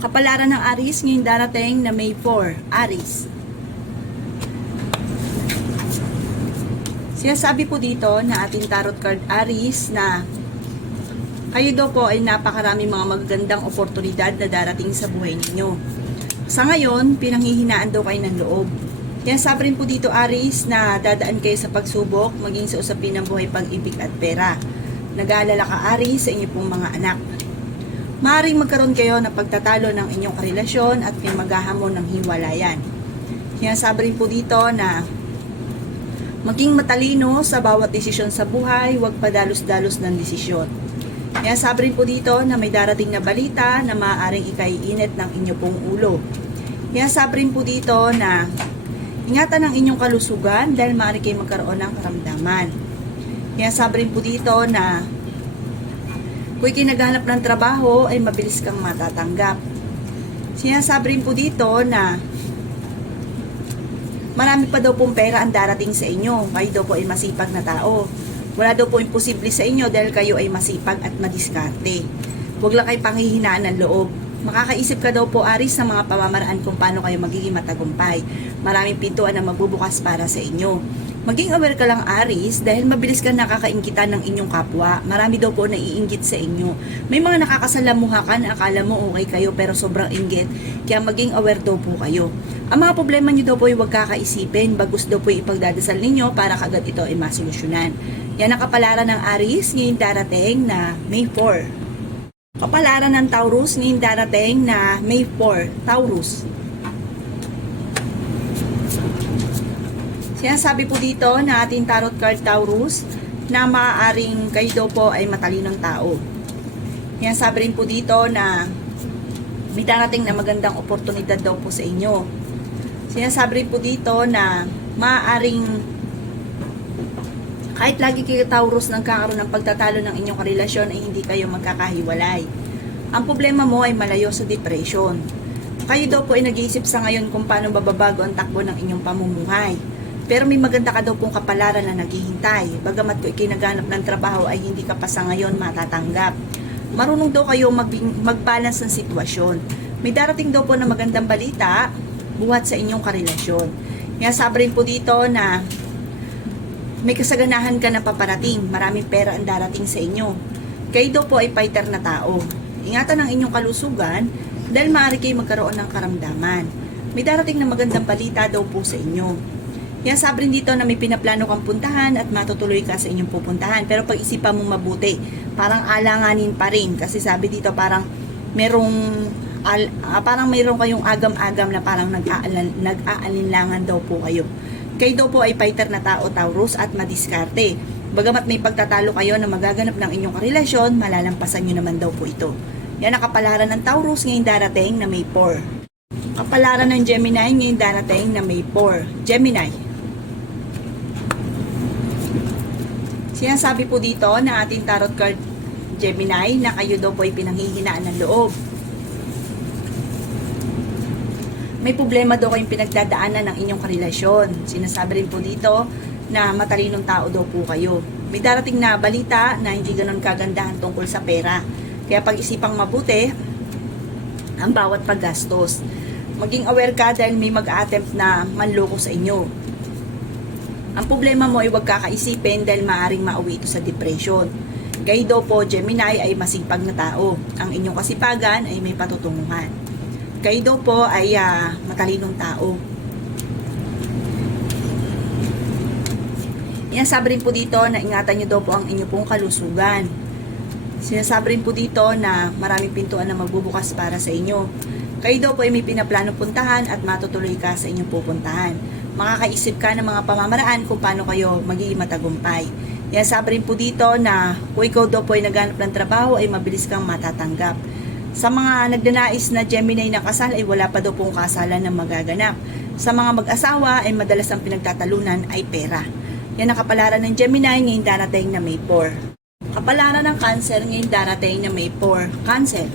Kapalaran ng Aries ngayong darating na May 4. Aries. Sinasabi po dito na ating tarot card Aries na kayo daw po ay napakaraming mga magagandang oportunidad na darating sa buhay ninyo. Sa ngayon, pinanghihinaan daw kayo ng loob. Kaya sabi rin po dito Aries na dadaan kayo sa pagsubok maging sa usapin ng buhay, pag-ibig at pera. Nag-aalala ka Aries sa inyong pong mga anak. Maaaring magkaroon kayo ng pagtatalo ng inyong karelasyon at may maghahamon ng hiwalayan. Kaya sabi rin po dito na maging matalino sa bawat desisyon sa buhay, huwag padalos-dalos ng desisyon. Kaya sabi rin po dito na may darating na balita na maaaring ikaiinit ng inyong pong ulo. Kaya sabi rin po dito na ingatan ang inyong kalusugan dahil maaari kayo magkaroon ng karamdaman. Kaya sabi rin po dito na kung naghahanap ng trabaho ay mabilis kang matatanggap. Sinasabi rin po dito na marami pa daw pong pera ang darating sa inyo. Kayo daw po ay masipag na tao. Wala daw po imposible sa inyo dahil kayo ay masipag at madiskarte. Huwag lang kayo panghihinaan ng loob. Makakaisip ka daw po Aries sa mga pamamaraan kung paano kayo magiging matagumpay. Maraming pintuan na magbubukas para sa inyo. Maging aware ka lang Aries dahil mabilis ka nakakainggitan ng inyong kapwa. Marami daw po naiinggit sa inyo. May mga nakakasalamuha ka na akala mo okay kayo pero sobrang inggit. Kaya maging aware daw po kayo. Ang mga problema nyo daw po ay huwag kakaisipin. Bagus daw po ipagdadasal ninyo para kagad ito ay masolusyonan. Yan ang kapalaran ng Aries ngayong darating na May 4. Kapalaran ng Taurus ngayong darating na May 4. Taurus. Sinasabi po dito na ating tarot card Taurus na maaaring kayo daw po ay matalinong tao. Sinasabi rin po dito na may darating na magandang oportunidad daw po sa inyo. Sinasabi rin po dito na maaaring kahit lagi kayo Taurus nagkakaroon ng pagtatalo ng inyong karelasyon ay hindi kayo magkakahiwalay. Ang problema mo ay malayo sa depression. Kayo daw po ay nag-iisip sa ngayon kung paano bababago ang takbo ng inyong pamumuhay. Pero may maganda ka daw pong kapalaran na naghihintay. Bagamat kung ikinaghanap ng trabaho ay hindi ka pa sa ngayon matatanggap. Marunong daw kayo mag-balance ng sitwasyon. May darating daw po na magandang balita buhat sa inyong karelasyon. Kaya sabi rin po dito na may kasaganahan ka na paparating. Maraming pera ang darating sa inyo. Kayo daw po ay fighter na tao. Ingatan ang inyong kalusugan dahil maaari kayo magkaroon ng karamdaman. May darating na magandang balita daw po sa inyo. Kaya sabi rin dito na may pinaplano kang puntahan at matutuloy ka sa inyong pupuntahan. Pero pag-isipan mong mabuti, parang alanganin pa rin. Kasi sabi dito parang merong kayong agam-agam na parang nag-aalinlangan daw po kayo. Kayo daw po ay fighter na tao Taurus at madiskarte. Bagamat may pagtatalo kayo na magaganap ng inyong karelasyon, malalampasan nyo naman daw po ito. Yan ang kapalaran ng Taurus ngayong darating na May 4. Kapalaran ng Gemini ngayong darating na May 4. Gemini. Sinasabi po dito na ating tarot card Gemini na kayo daw po ay pinanghihinaan ng loob. May problema daw kayong pinagdadaanan ng inyong karelasyon. Sinasabi rin po dito na matalinong tao daw po kayo. May darating na balita na hindi ganon kagandahan tungkol sa pera. Kaya pag-isipang mabuti ang bawat paggastos. Maging aware ka dahil may mag-attempt na manloko sa inyo. Ang problema mo ay huwag kakaisipin dahil maaaring mauwi ito sa depression. Kayo daw po, Gemini, ay masipag na tao. Ang inyong kasipagan ay may patutunguhan. Kayo daw po ay matalinong tao. Sinasabi rin po dito na ingatan nyo daw po ang inyong pong kalusugan. Sinasabi rin po dito na maraming pintuan na magbubukas para sa inyo. Kayo daw po ay may pinaplano puntahan at matutuloy ka sa inyong pupuntahan. Makakaisip ka ng mga pamamaraan kung paano kayo magiging matagumpay. Yan sabi rin po dito na kung ikaw daw po ay naghanap ng trabaho ay mabilis kang matatanggap. Sa mga nagdanais na Gemini na kasal ay wala pa daw pong kasalan na magaganap. Sa mga mag-asawa ay madalas ang pinagtatalunan ay pera. Yan ang kapalaran ng Gemini ngayong darating na May 4. Kapalaran ng Cancer ngayong darating na May 4. Cancer.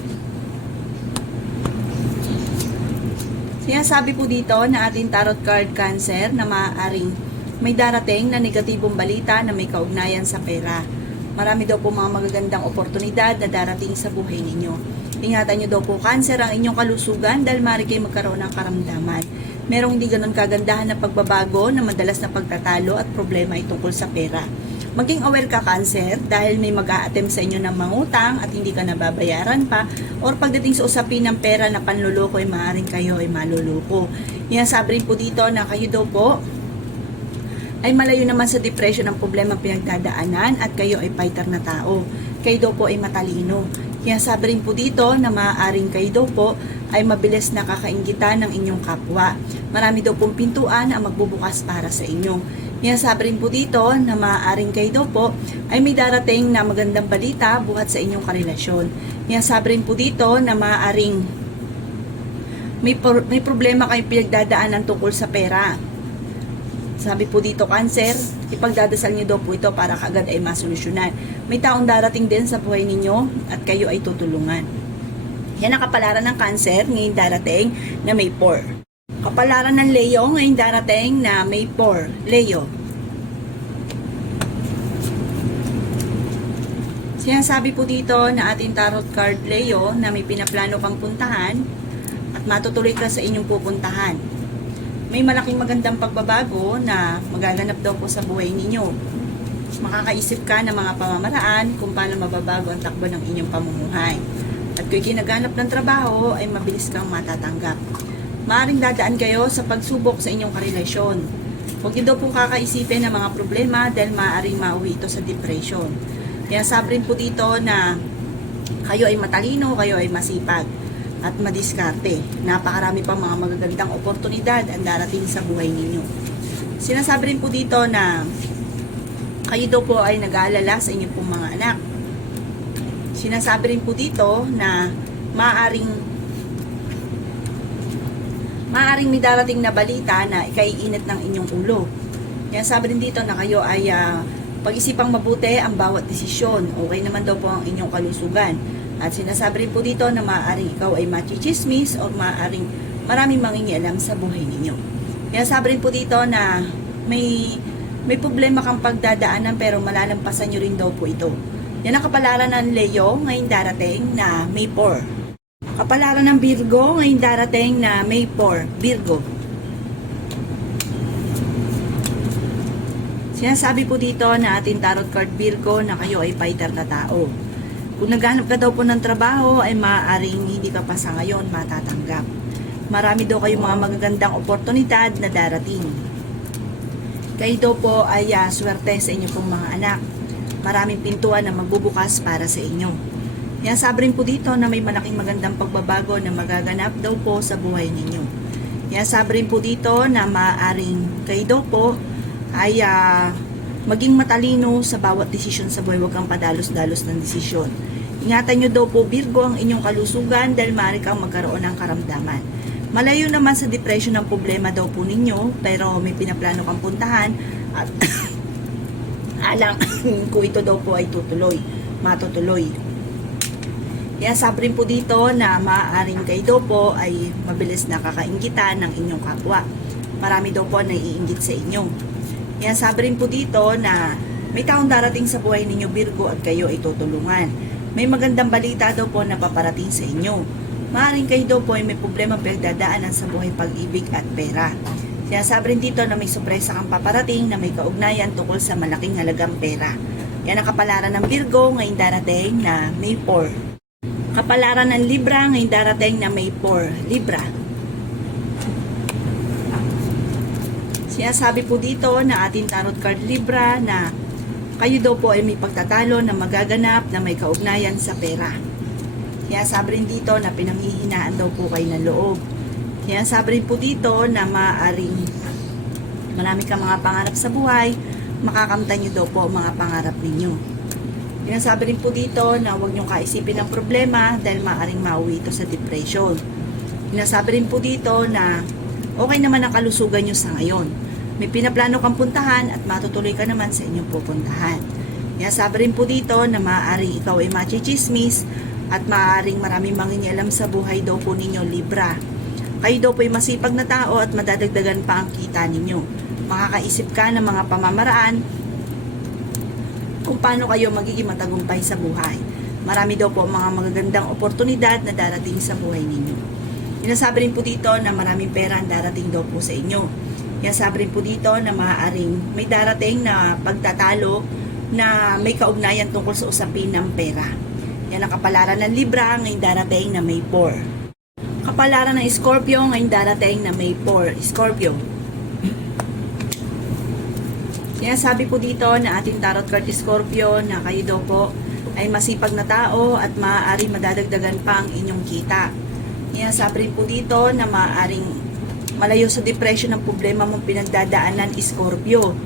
Sinasabi po dito na ating tarot card Cancer na maaaring may darating na negatibong balita na may kaugnayan sa pera. Marami daw po mga magagandang oportunidad na darating sa buhay ninyo. Ingatan nyo daw po cancer ang inyong kalusugan dahil maaari kayo magkaroon ng karamdaman. Merong hindi ganun kagandahan na pagbabago na madalas na pagtatalo at problema ay tungkol sa pera. Maging aware ka cancer dahil may mag-a-attempt sa inyo ng mangutang at hindi ka nababayaran pa, or pagdating sa usapin ng pera na panluloko ay maaaring kayo ay maluloko. Yan, sabi rin po dito na kayo daw po ay malayo naman sa depression ang problema pinagdadaanan at kayo ay fighter na tao. Kayo daw po ay matalino. Kaya sabi rin po dito na maaaring kayo daw po ay mabilis na kakainggitan ng inyong kapwa. Marami daw pong pintuan ang magbubukas para sa inyo. Kaya sabi rin po dito na maaaring kayo daw po ay may darating na magandang balita buhat sa inyong karelasyon. Kaya sabi rin po dito na maaaring may problema kayong pinagdadaanan tungkol sa pera. Sabi po dito, Cancer, ipagdadasal niyo daw po ito para kaagad ay masolusyonan. May taong darating din sa buhay ninyo at kayo ay tutulungan. Yan ang kapalaran ng Cancer ngayon darating na May 4. Kapalaran ng Leo ngayon darating na May 4. Leo. Sinasabi po dito na ating tarot card Leo na may pinaplano kang puntahan at matutuloy ka sa inyong pupuntahan. May malaking magandang pagbabago na magaganap daw po sa buhay ninyo. Makakaisip ka ng mga pamamaraan kung paano mababago ang takbo ng inyong pamumuhay. At kung kinaganap ng trabaho ay mabilis kang matatanggap. Maaring dadaan kayo sa pagsubok sa inyong karelasyon. Huwag niyo daw po kakaisipin ng mga problema dahil maaaring mauwi ito sa depression. Kaya sabi rin po dito na kayo ay matalino, kayo ay masipag at madiskarte. Napakarami pang mga magagandang oportunidad ang darating sa buhay ninyo. Sinasabi rin po dito na kayo daw po ay nag-aalala sa inyong pong mga anak. Sinasabi rin po dito na maaaring may darating na balita na ikaiinit ng inyong ulo. Kaya sabi rin dito na kayo ay pag-isipang mabuti ang bawat desisyon. Okay naman daw po ang inyong kalusugan. At sinasabi rin po dito na maaaring ikaw ay machichismis o maaaring maraming mangingialam sa buhay ninyo. Kaya sabi rin po dito na may problema kang pagdadaanan pero malalampasan nyo rin daw po ito. Yan ang kapalaran ng Leo ngayon darating na May 4. Kapalaran ng Virgo ngayon darating na May 4. Virgo. Sinasabi po dito na ating tarot card Virgo na kayo ay fighter na tao. Kung naghanap ka daw po ng trabaho ay maaaring hindi ka pa sa ngayon matatanggap. Marami daw kayong mga magagandang oportunidad na darating. Kayo daw po ay swerte sa inyo pong mga anak. Maraming pintuan na magbubukas para sa inyo. Kaya sabi rin po dito na may malaking magandang pagbabago na magaganap daw po sa buhay ninyo. Kaya sabi rin po dito na maaaring kayo daw po ay maging matalino sa bawat desisyon sa buhay. Huwag kang padalos-dalos ng desisyon. Ingatan nyo daw po Virgo ang inyong kalusugan dahil maaari kang magkaroon ng karamdaman. Malayo naman sa depression ang problema daw po ninyo, pero may pinaplano kang puntahan at alang kung ito daw po ay matutuloy. Kaya sabi rin po dito na maaaring kayo daw po ay mabilis na kakainggitan ng inyong kapwa. Marami daw po naiinggit sa inyo. Kaya sabi rin po dito na may taong darating sa buhay ninyo Virgo at kayo ay tutulungan. May magandang balita daw po na paparating sa inyo. Maaaring kayo daw po ay may problema pinagdadaanan sa buhay pag-ibig at pera. Kaya sabi rin dito na may sorpresa kang paparating na may kaugnayan tungkol sa malaking halagang pera. Yan ang kapalaran ng Virgo ngayon darating na May 4. Kapalaran ng Libra ngayon darating na May 4. Libra. Sinasabi po dito na ating tarot card Libra na kayo daw po ay may pagtatalo na magaganap na may kaugnayan sa pera. Kaya sabi rin dito na pinanghihinaan daw po kayo ng loob. Kaya sabi rin po dito na maaaring marami kang mga pangarap sa buhay, makakamtan nyo daw po mga pangarap ninyo. Kaya sabi rin po dito na huwag nyo kaisipin ng problema dahil maaaring mauwi ito sa depression. Kaya sabi rin po dito na okay naman ang kalusugan nyo sa ngayon. May pinaplano kang puntahan at matutuloy ka naman sa inyong pupuntahan. Kaya sabi rin po dito na maaaring ikaw ay machichismis at maaaring maraming mangingialam sa buhay daw po ninyo Libra. Kayo daw po ay masipag na tao at madadagdagan pa ang kita ninyo. Makakaisip ka ng mga pamamaraan kung paano kayo magiging matagumpay sa buhay. Marami daw po mga magagandang oportunidad na darating sa buhay ninyo. Sinasabi rin po dito na maraming pera ang darating daw po sa inyo. Sinasabi rin po dito na maaaring may darating na pagtatalo na may kaugnayan tungkol sa usapin ng pera. Yan ang kapalaran ng Libra ngayong darating na May 4. Kapalaran ng Scorpio ngayong darating na May 4. Scorpio. Sinasabi po dito na ating tarot card Scorpio na kayo daw po ay masipag na tao at maaari madadagdagan pa ang inyong kita. Sinasabi rin po dito na maaaring malayo sa depression ng problema mong pinagdadaanan Scorpio.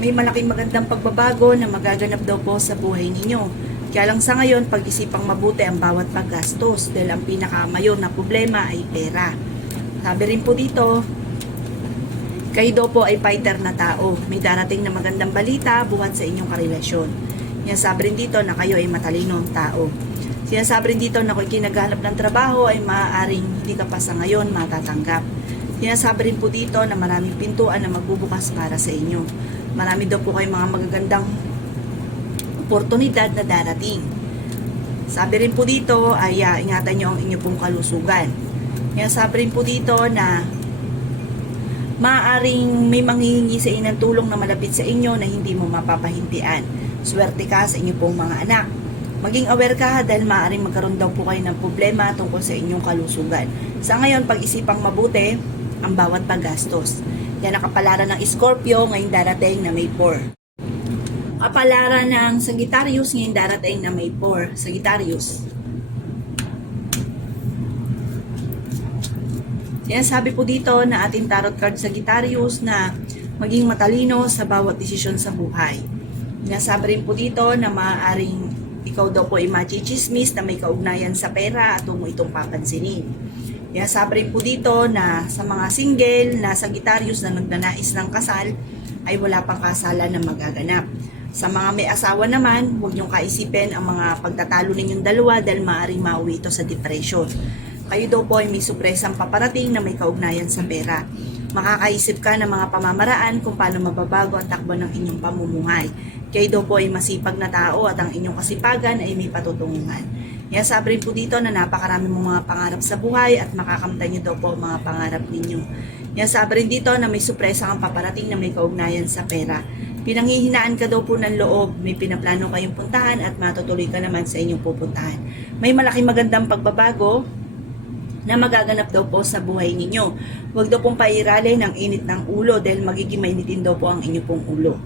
May malaking magandang pagbabago na magaganap daw po sa buhay ninyo. Kaya lang sa ngayon, pag-isipang mabuti ang bawat paggastos dahil ang pinakamayor na problema ay pera. Sabi rin po dito, kayo daw po ay fighter na tao. May darating na magandang balita buhat sa inyong karelasyon. Sinasabi rin dito na kayo ay matalinong tao. Sinasabi rin dito na kung kinaghanap ng trabaho ay maaaring hindi ka pa sa ngayon matatanggap. Sinasabi rin po dito na maraming pintuan na magbubukas para sa inyo. Marami daw po kayong mga magagandang oportunidad na darating. Sabi rin po dito ay ingatan nyo ang inyong pong kalusugan. Sinasabi rin po dito na maaaring may manghihingi sa inyo ng tulong na malapit sa inyo na hindi mo mapapahintian. Swerte ka sa inyong pong mga anak. Maging aware ka dahil maaaring magkaroon daw po kayo ng problema tungkol sa inyong kalusugan. Sa ngayon, pag-isipang mabuti ang bawat paggastos. Yan ang kapalaran ng Scorpio ngayong darating na May 4. Kapalaran ng Sagittarius ngayong darating na May 4. Sagittarius. Sinasabi po dito na ating tarot card Sagittarius na maging matalino sa bawat desisyon sa buhay. Sinasabi rin po dito na maaaring ikaw daw po ay machichismis na may kaugnayan sa pera at huwag mo itong papansinin. Sinasabi rin po dito na sa mga single na Sagittarius na nagnanais ng kasal ay wala pang kasalan na magaganap. Sa mga may asawa naman, huwag niyong kaisipin ang mga pagtatalo ninyong dalawa dahil maaaring mauwi ito sa depression. Kayo daw po ay may supresang paparating na may kaugnayan sa pera. Makakaisip ka ng mga pamamaraan kung paano mababago ang takbo ng inyong pamumuhay. Kayo daw po ay masipag na tao at ang inyong kasipagan ay may patutunguhan. Sabi rin po dito na napakarami mong mga pangarap sa buhay at makakamtan niyo daw po ang mga pangarap ninyo. Sabi rin dito na may supresa kang paparating na may kaugnayan sa pera. Pinanghihinaan ka daw po ng loob, may pinaplano kayong puntahan at matutuloy ka naman sa inyong pupuntahan. May malaking magandang pagbabago na magaganap daw po sa buhay ninyo. Huwag daw pong pairali ng init ng ulo dahil magiging mainitin daw po ang inyong pong ulo.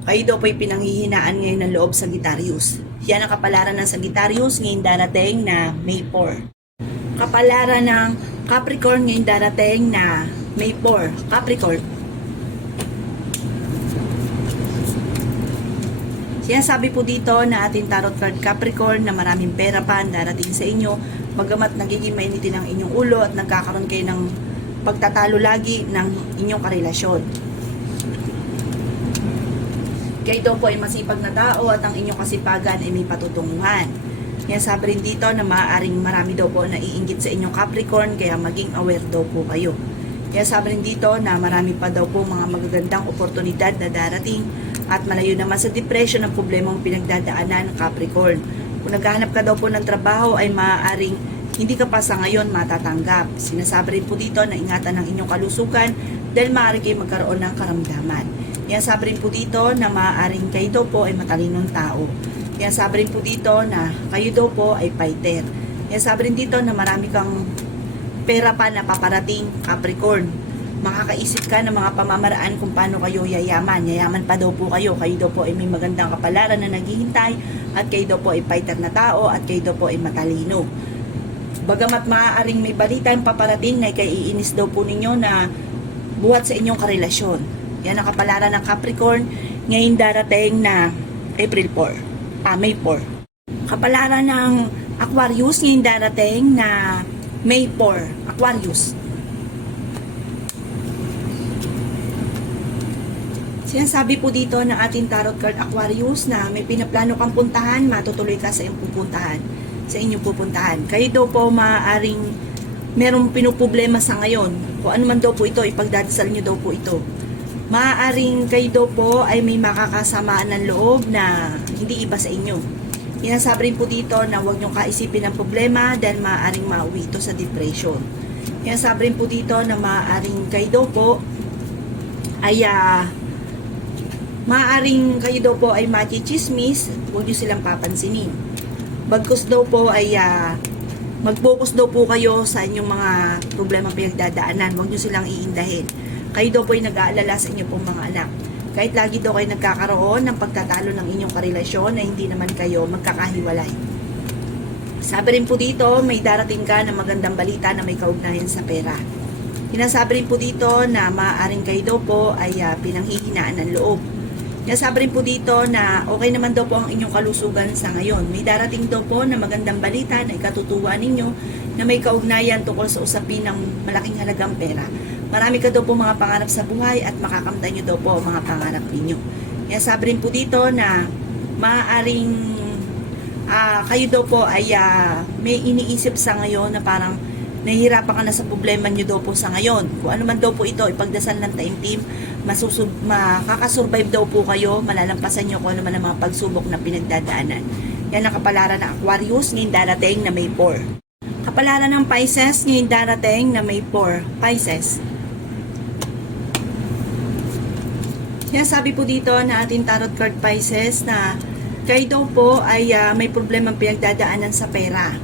Kayo daw po ay pinanghihinaan ngayon ng loob Sagittarius. Yan ang kapalaran ng Sagittarius ngayong darating na May 4. Kapalaran ng Capricorn ngayong darating na May 4. Capricorn. Sinasabi po dito na ating tarot card Capricorn na maraming pera pa ang darating sa inyo, bagamat nagiging mainitin ang inyong ulo at nagkakaroon kayo ng pagtatalo lagi ng inyong karelasyon. Kayo daw po ay masipag na tao at ang inyong kasipagan ay may patutunguhan. Sabi rin dito na maaaring marami daw po na iinggit sa inyong Capricorn kaya maging aware daw po kayo. Sabi rin dito na marami pa daw po mga magagandang oportunidad na darating at malayo naman sa depression ang problemang pinagdadaanan ng Capricorn. Kung naghahanap ka daw po ng trabaho ay maaaring hindi ka pa sa ngayon matatanggap. Sinasabi rin po dito na ingatan ang inyong kalusugan dahil maaari kayo magkaroon ng karamdaman. Sabi rin po dito na maaaring kayo daw po ay matalinong tao. Sabi rin po dito na kayo daw po ay fighter. Sabi rin dito na marami kang pera pa na paparating Capricorn. Makakaisip ka ng mga pamamaraan kung paano kayo yayaman. Yayaman pa daw po kayo. Kayo daw po ay may magandang kapalaran na naghihintay at kayo daw po ay fighter na tao at kayo daw po ay matalino. Bagamat maaaring may balita ang paparating na ikaiinis daw po ninyo na buhat sa inyong karelasyon. Yan ang kapalaran ng Capricorn ngayong darating na May 4. Kapalaran ng Aquarius ngayong darating na May 4. Aquarius. Sinasabi po dito ng ating tarot card Aquarius na may pinaplano kang puntahan, matutuloy ka sa inyong pupuntahan. Kayo daw po maaaring merong pinuproblema sa ngayon. Kung ano man daw po ito, ipagdadasal nyo daw po ito. Maaaring kayo daw po ay may makakasamaan ng loob na hindi iba sa inyo. Inasabi rin po dito na huwag niyong kaisipin ng problema dahil maaaring mauwi ito sa depression. Inasabi rin po dito na maaaring kayo daw po ay machichismis, huwag niyo silang papansinin. Bagkus daw po ay mag-focus daw po kayo sa inyong mga problema pinagdadaanan, huwag niyo silang iindahin. Kayo daw po ay nag-aalala sa inyong pong mga anak. Kahit lagi daw kayo nagkakaroon ng pagtatalo ng inyong karelasyon na hindi naman kayo magkakahiwalay. Sabi rin po dito, may darating ka na magandang balita na may kaugnayan sa pera. Sinasabi rin po dito na maaaring kayo daw po ay pinanghihinaan ng loob. Sinasabi rin po dito na okay naman daw po ang inyong kalusugan sa ngayon. May darating daw po na magandang balita na ikatutuwa ninyo na may kaugnayan tungkol sa usapin ng malaking halagang pera. Marami ka daw po mga pangarap sa buhay at makakamtan nyo daw po ang mga pangarap ninyo. Sinasabi rin po dito na maaaring kayo daw po ay may iniisip sa ngayon na parang nahihirapan ka na sa problema nyo daw po sa ngayon. Kung ano man daw po ito, ipagdasal ng taimtim, makakasurvive daw po kayo, malalampasan nyo kung ano man ang mga pagsubok na pinagdadaanan. Yan ang kapalaran ng Aquarius ngayon darating na May 4. Kapalaran ng Pisces ngayon darating na May 4. Pisces. Yan sabi po dito na ating tarot card Pisces na kayo daw po ay may problemang pinagdadaanan sa pera.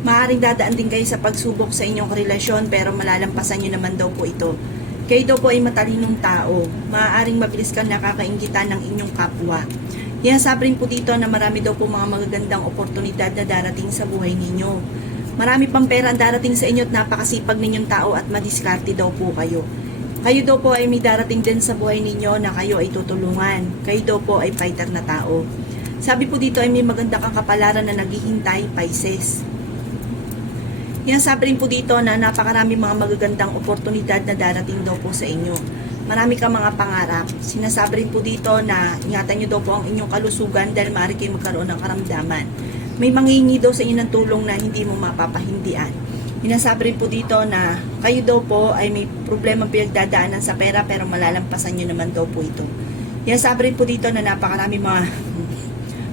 Maaaring dadaan din kayo sa pagsubok sa inyong relasyon pero malalampasan nyo naman daw po ito. Kayo daw po ay matalinong tao. Maaaring mabilis kang nakakainggitan ng inyong kapwa. Yan sabi rin po dito na marami daw po mga magagandang oportunidad na darating sa buhay ninyo. Marami pang pera ang darating sa inyo at napakasipag ninyong tao at madiskarte daw po kayo. Kayo daw po ay may darating din sa buhay ninyo na kayo ay tutulungan. Kayo daw po ay fighter na tao. Sabi po dito ay may maganda kang kapalaran na naghihintay, Pisces. Yan sabi rin po dito na napakarami mga magagandang oportunidad na darating daw po sa inyo. Marami kang mga pangarap. Sinasabi rin po dito na ingatan nyo daw po ang inyong kalusugan dahil maaari kayo magkaroon ng karamdaman. May manghihingi daw sa inyo ng tulong na hindi mo mapapahindian. Sinasabi rin po dito na kayo daw po ay may problema pinagdadaanan sa pera pero malalampasan nyo naman daw po ito. Sinasabi rin po dito na napakarami mga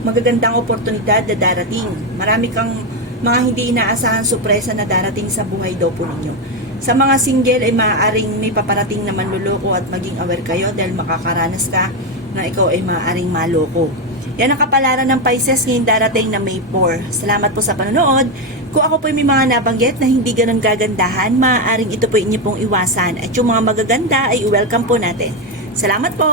magagandang oportunidad na darating. Marami kang mga hindi inaasahan sorpresa na darating sa buhay daw po ninyo. Sa mga single ay maaaring may paparating na manluloko at maging aware kayo dahil makakaranas ka na ikaw ay maaaring maloko. Yan ang kapalaran ng Pisces ngayon darating na May 4. Salamat po sa panonood. Kung ako po may mga nabanggit na hindi ganun gagandahan, maaaring ito po inyo pong iwasan. At yung mga magaganda ay welcome po natin. Salamat po!